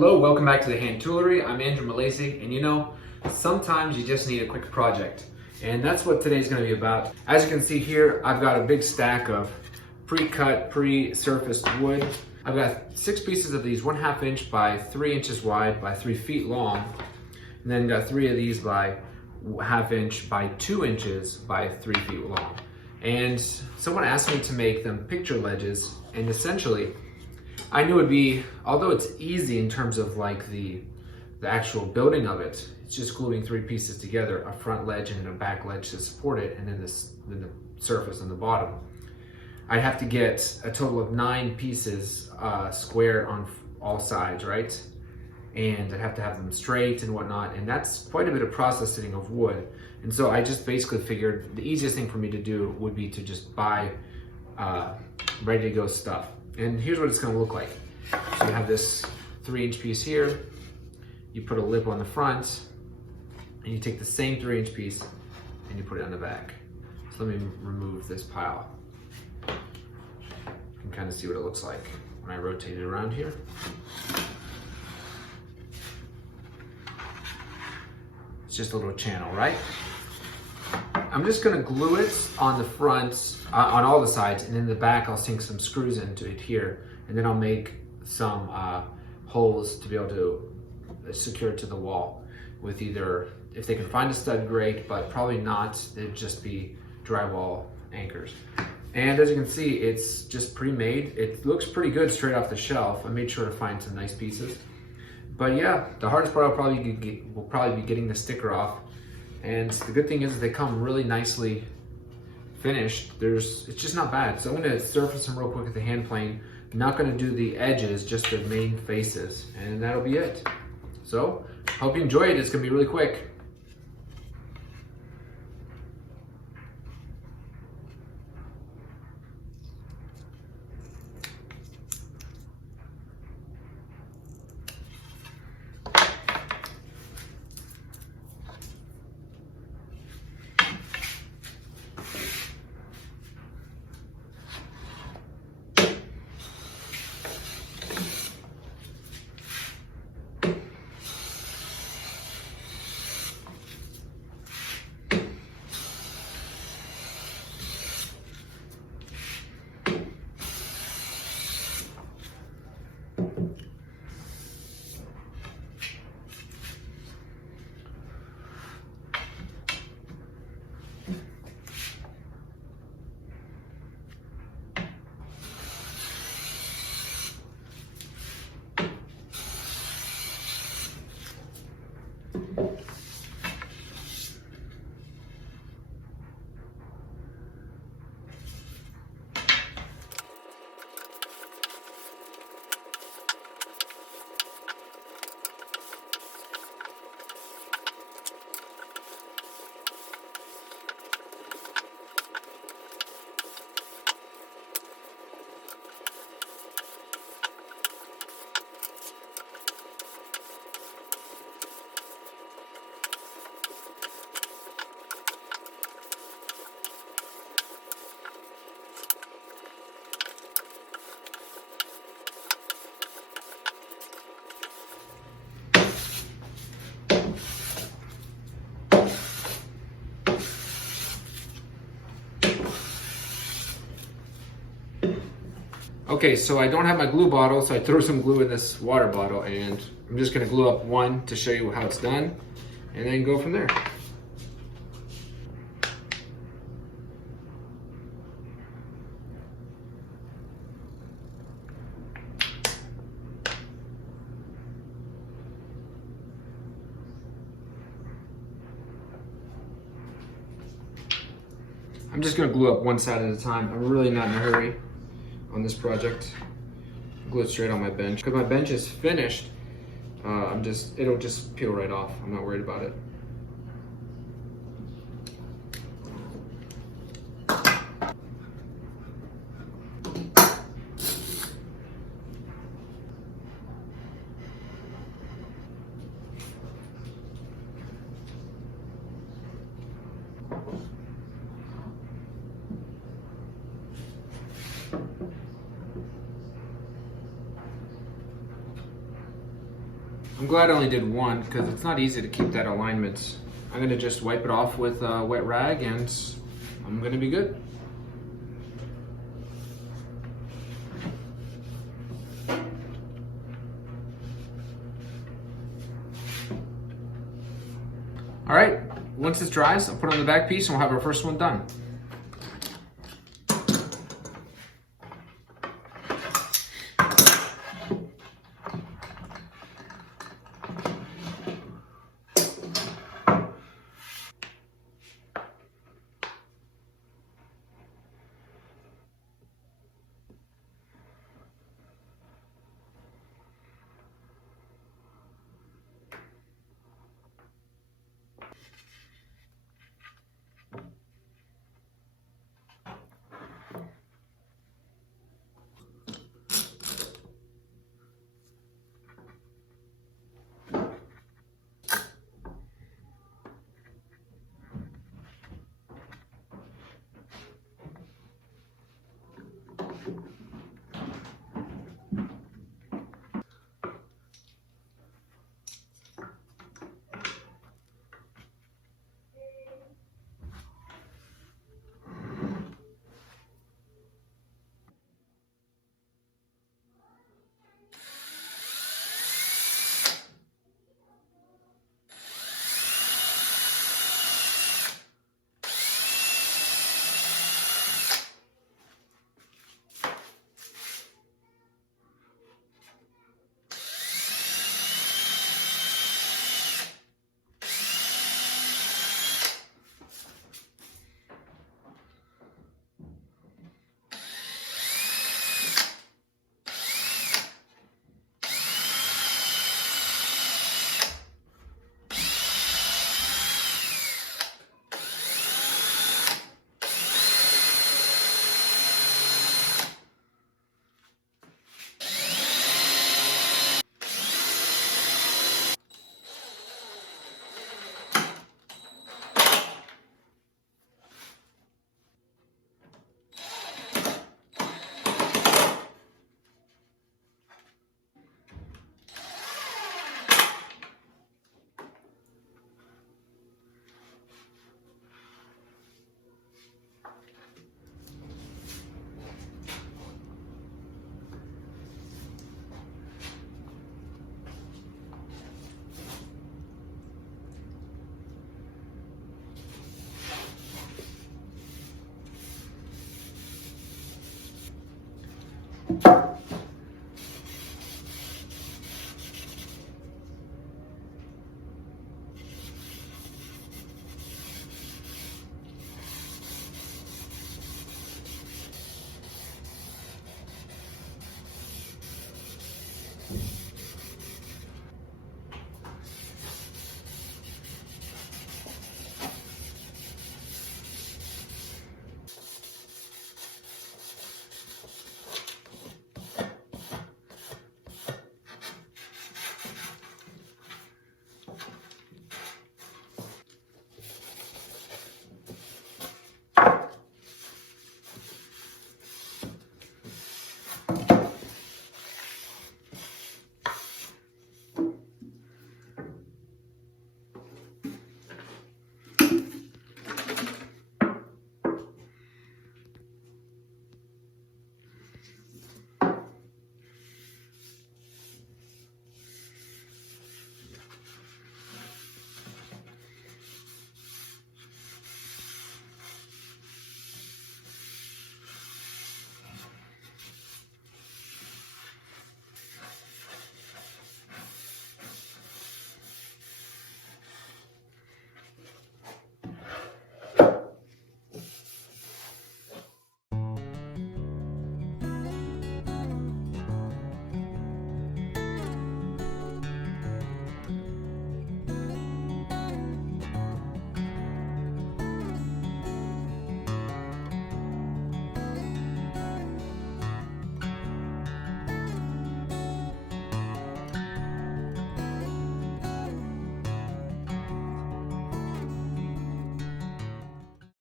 Hello, welcome back to the Hand Toolery. I'm Andrew Malaysi, and you know, sometimes you just need a quick project. And that's what today's gonna be about. As you can see here, I've got a big stack of pre-cut, pre-surfaced wood. I've got 6 pieces of these 1/2 inch by 3 inches wide by 3 feet long. And then got 3 of these by 1/2 inch by 2 inches by 3 feet long. And someone asked me to make them picture ledges, and essentially, I knew it'd be, although it's easy in terms of like the actual building of it, it's just gluing 3 pieces together, a front ledge and a back ledge to support it, and then the surface on the bottom. I'd have to get a total of 9 pieces square on all sides, right? And I'd have to have them straight and whatnot, and that's quite a bit of processing of wood. And so I just basically figured the easiest thing for me to do would be to just buy ready to go stuff. And here's what it's gonna look like. So you have this 3-inch piece here, you put a lip on the front, and you take the same 3-inch piece and you put it on the back. So let me remove this pile. You can kind of see what it looks like when I rotate it around here. It's just a little channel, right? I'm just gonna glue it on the front, on all the sides, and in the back I'll sink some screws into it here, and then I'll make some holes to be able to secure it to the wall with either, if they can find a stud, great, but probably not, they'd just be drywall anchors. And as you can see, it's just pre-made. It looks pretty good straight off the shelf. I made sure to find some nice pieces. But yeah, the hardest part will probably be getting the sticker off. And the good thing is they come really nicely finished. It's just not bad. So I'm gonna surface them real quick with the hand plane. I'm not gonna do the edges, just the main faces, and that'll be it. So, hope you enjoy it. It's gonna be really quick. Okay, so I don't have my glue bottle, so I threw some glue in this water bottle, and I'm just gonna glue up one to show you how it's done, and then go from there. I'm just gonna glue up one side at a time. I'm really not in a hurry on this project. Glue it straight on my bench. Because my bench is finished, it'll just peel right off. I'm not worried about it. I'm glad I only did one because it's not easy to keep that alignment. I'm gonna just wipe it off with a wet rag and I'm gonna be good. All right, once this dries, I'll put it on the back piece and we'll have our first one done.